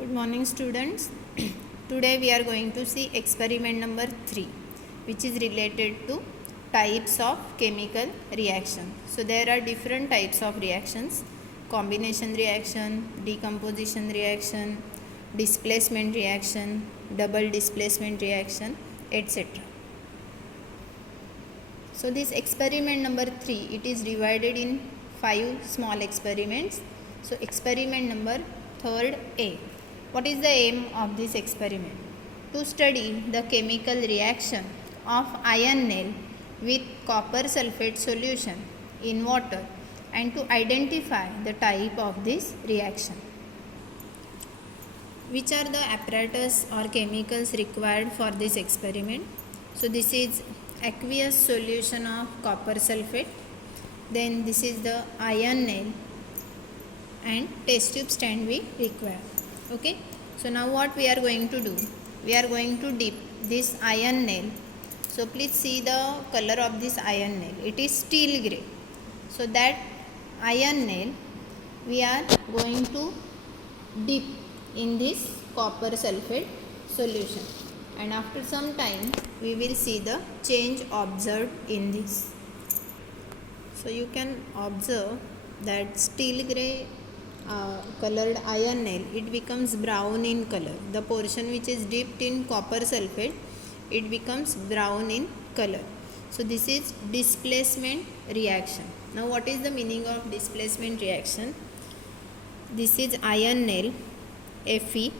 Good morning, students. Today we are going to see experiment number 3, which is related to types of chemical reaction. So there are different types of reactions: combination reaction, decomposition reaction, displacement reaction, double displacement reaction, etc. So this experiment number 3, it is divided in 5 small experiments. So experiment number 3rd A. What is the aim of this experiment? To study the chemical reaction of iron nail with copper sulfate solution in water and to identify the type of this reaction. Which are the apparatus or chemicals required for this experiment? So this is aqueous solution of copper sulfate. Then this is the iron nail and test tube stand we require. Okay, so now what we are going to do? We are going to dip this iron nail. So please see the color of this iron nail. It is steel grey. So that iron nail we are going to dip in this copper sulfate solution, and after some time we will see the change observed in this. So you can observe that steel grey colored iron nail, it becomes brown in color. The portion which is dipped in copper sulfate, it becomes brown in color. So this is displacement reaction. Now what is the meaning of displacement reaction? This is iron nail Fe,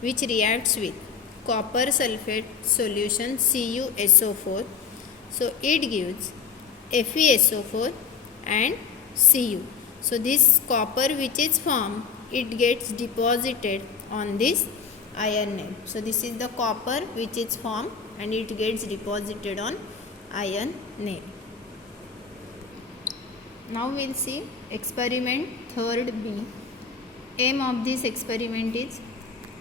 which reacts with copper sulfate solution CuSO4. So it gives FeSO4 and Cu. So this copper which is formed, it gets deposited on this iron nail. So this is the copper which is formed and it gets deposited on iron nail. Now we will see experiment 3rd B. Aim of this experiment is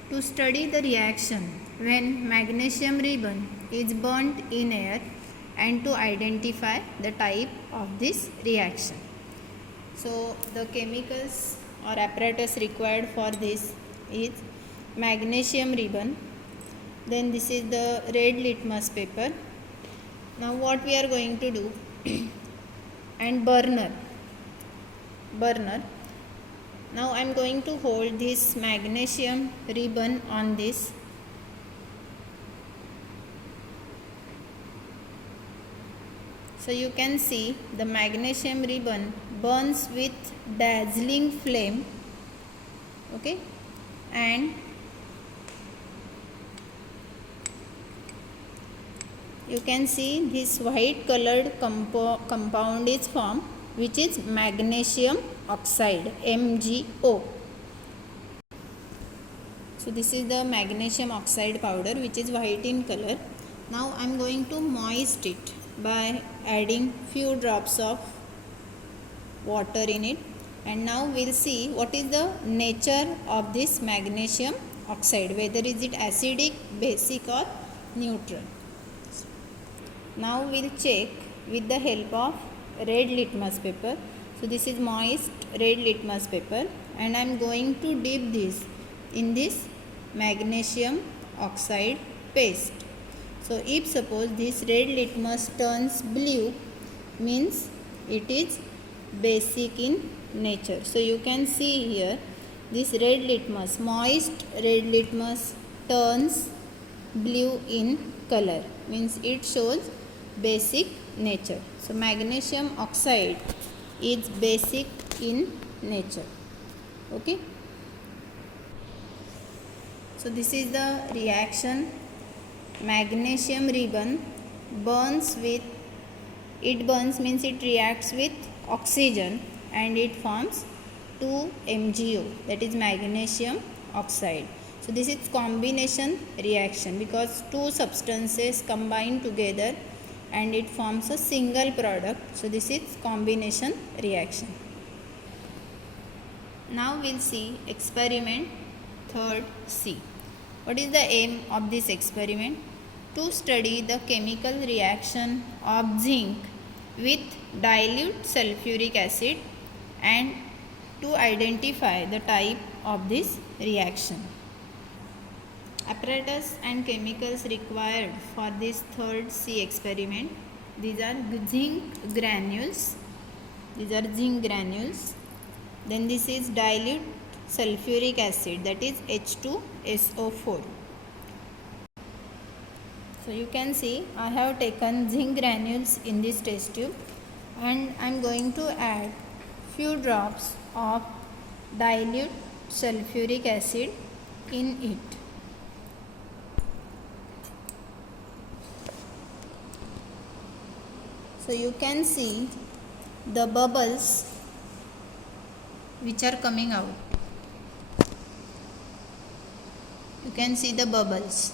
to study the reaction when magnesium ribbon is burnt in air and to identify the type of this reaction. So the chemicals or apparatus required for this is magnesium ribbon. Then this is the red litmus paper. Now what we are going to do? And burner. Now I am going to hold this magnesium ribbon on this. So you can see the magnesium ribbon burns with dazzling flame. Okay, and you can see this white colored compound is formed, which is magnesium oxide, MgO. So this is the magnesium oxide powder which is white in color. Now I am going to moist it by adding few drops of water in it, and now we will see what is the nature of this magnesium oxide, whether is it acidic, basic or neutral. Now we will check with the help of red litmus paper. So this is moist red litmus paper, and I am going to dip this in this magnesium oxide paste. So if suppose this red litmus turns blue, means it is basic in nature. So you can see here this red litmus, moist red litmus turns blue in color, means it shows basic nature. So magnesium oxide is basic in nature. Okay, so this is the reaction. Magnesium ribbon burns with, it burns means it reacts with oxygen and it forms 2MgO, that is magnesium oxide. So this is combination reaction because two substances combine together and it forms a single product. So this is combination reaction. Now we'll see experiment 3rd C. What is the aim of this experiment? To study the chemical reaction of zinc with dilute sulfuric acid and to identify the type of this reaction. Apparatus and chemicals required for this third C experiment. These are zinc granules. Then this is dilute sulfuric acid, that is H2SO4. So you can see I have taken zinc granules in this test tube and I am going to add few drops of dilute sulfuric acid in it. So you can see the bubbles which are coming out. You can see the bubbles.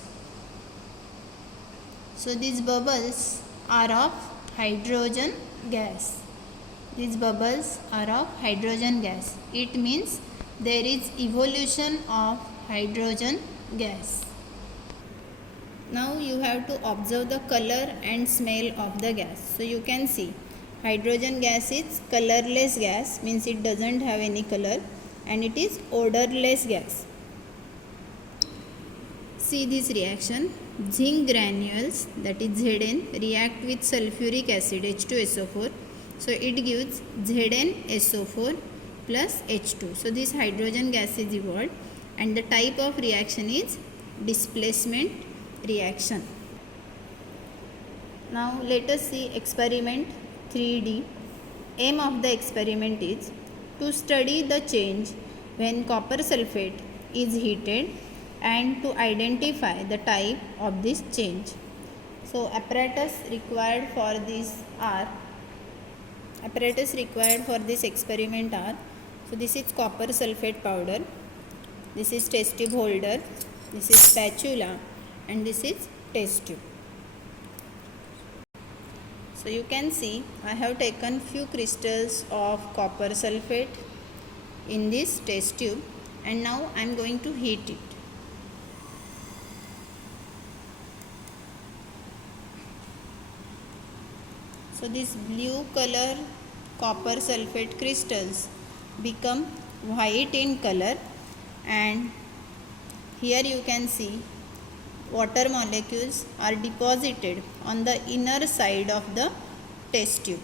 So these bubbles are of hydrogen gas. These bubbles are of hydrogen gas. It means there is evolution of hydrogen gas. Now you have to observe the color and smell of the gas. So you can see hydrogen gas is colorless gas, means it doesn't have any color, and it is odorless gas. See this reaction. Zinc granules, that is Zn, react with sulfuric acid H2SO4. So it gives ZnSO4 plus H2. So this hydrogen gas is evolved and the type of reaction is displacement reaction. Now let us see experiment 3D. Aim of the experiment is to study the change when copper sulfate is heated and to identify the type of this change. So apparatus required for this experiment are, so this is copper sulfate powder, this is test tube holder, this is spatula, and this is test tube. So you can see I have taken few crystals of copper sulfate in this test tube and now I am going to heat it. So these blue color copper sulfate crystals become white in color, and here you can see water molecules are deposited on the inner side of the test tube.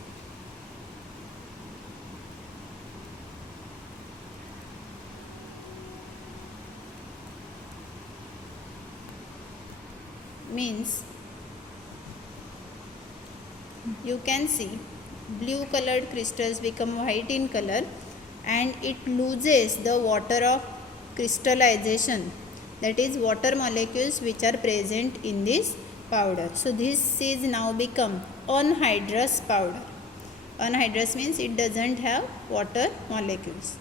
Means you can see blue colored crystals become white in color and it loses the water of crystallization, that is water molecules which are present in this powder. So this is now become anhydrous powder. Anhydrous means it doesn't have water molecules.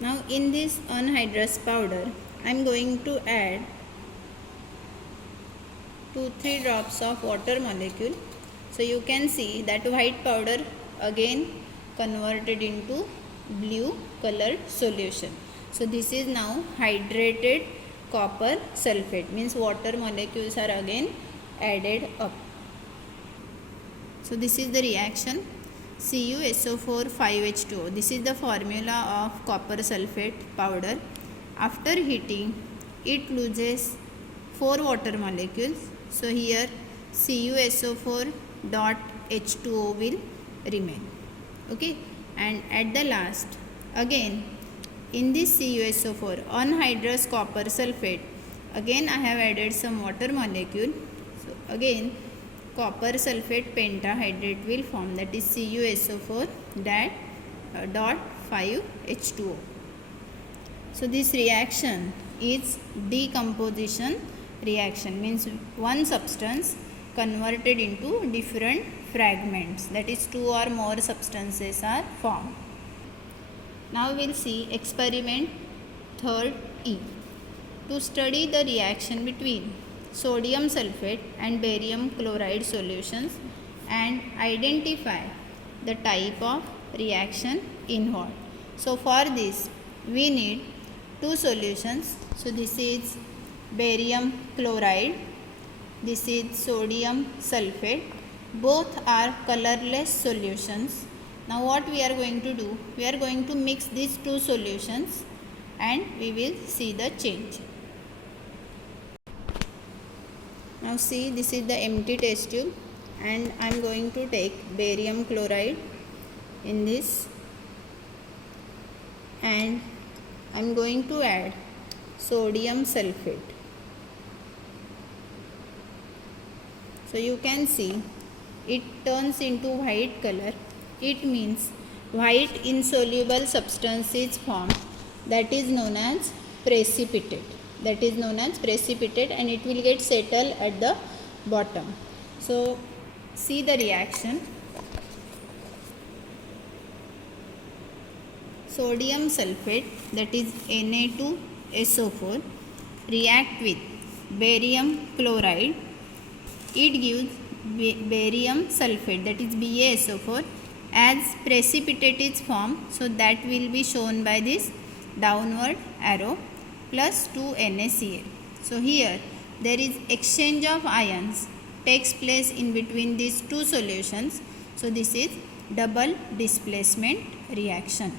Now in this anhydrous powder I am going to add 2-3 drops of water molecule. So you can see that white powder again converted into blue colored solution. So this is now hydrated copper sulfate, means water molecules are again added up. So this is the reaction CuSO4 5H2O. This is the formula of copper sulfate powder. After heating it loses 4 water molecules. So here CuSO4 dot H2O will remain. Okay, and at the last again in this CuSO4 anhydrous copper sulfate, again I have added some water molecule. So again copper sulfate pentahydrate will form, that is CuSO4 dot 5H2O. So this reaction is decomposition reaction, means one substance converted into different fragments, that is 2 or more substances are formed. Now we will see experiment 3E. To study the reaction between sodium sulfate and barium chloride solutions and identify the type of reaction involved. So for this we need 2 solutions. So this is barium chloride, this is sodium sulfate. Both are colorless solutions. Now what we are going to do, we are going to mix these 2 solutions and we will see the change. Now see, this is the empty test tube and I am going to take barium chloride in this, and I am going to add sodium sulfate. So you can see it turns into white color. It means white insoluble substance is formed, that is known as precipitate. And it will get settled at the bottom. So see the reaction. Sodium sulfate, that is Na2SO4, react with barium chloride. It gives barium sulfate, that is BaSO4, as precipitate is formed. So that will be shown by this downward arrow, plus 2 NaCl. So here there is exchange of ions takes place in between these two solutions. So this is double displacement reaction.